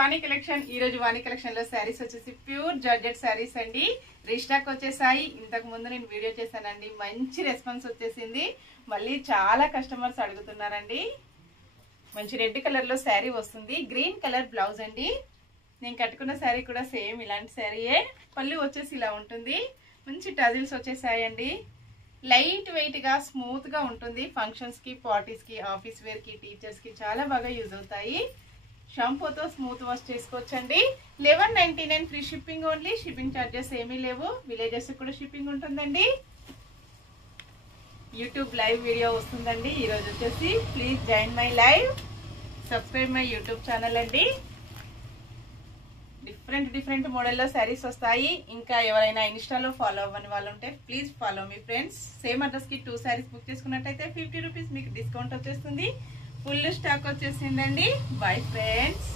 వాణి collection. ఈ రోజు వాణి collection లో శారీస్ వచ్చేసి ప్యూర్ జార్జెట్ శారీస్ అండి. రీస్టాక్ వచ్చేసాయి. ఇంతకు ముందు నేను వీడియో చేశానండి, మంచి రెస్పాన్స్ వచ్చేసింది. మళ్ళీ చాలా కస్టమర్స్ అడుగుతున్నారండి. మంచి రెడ్ కలర్ లో శారీ వస్తుంది, గ్రీన్ కలర్ బ్లౌజ్ అండి. నేను కట్టుకున్న శారీ కూడా సేమ్ ఇలాంటి శారీయే. పళ్ళు వచ్చేసి ఇలా ఉంటుంది, మంచి టజిల్స్ వచ్చేసాయండి. లైట్ వెయిట్ గా స్మూత్ గా ఉంటుంది. ఫంక్షన్స్ కి, పార్టీస్ కి, ఆఫీస్ వేర్ కి, టీచర్స్ కి చాలా బాగా యూజ్ అవుతాయి. షాంపూతో స్మూత్ వాష్ చేసుకోవచ్చండి. 1199 free shipping only. Shipping charges ఏమీ లేవు. విలేజెస్ కూడా షిప్పింగ్ ఉంటుందండి. యూట్యూబ్ లైవ్ వీడియో వస్తుందండి ఈ రోజు వచ్చేసి. Please join my live, subscribe my YouTube channel అండి. డిఫరెంట్ మోడల్లో శారీస్ వస్తాయి. ఇంకా ఎవరైనా ఇన్స్టాలో ఫాలో అవ్వని వాళ్ళు ఉంటే please follow me friends. Same address కి 2 శారీస్ బుక్ చేసుకున్నట్టయితే 50 రూపీస్ మీకు డిస్కౌంట్ వచ్చేస్తుంది. ఫుల్ స్టాక్ వచ్చేసిందండి. Bye friends.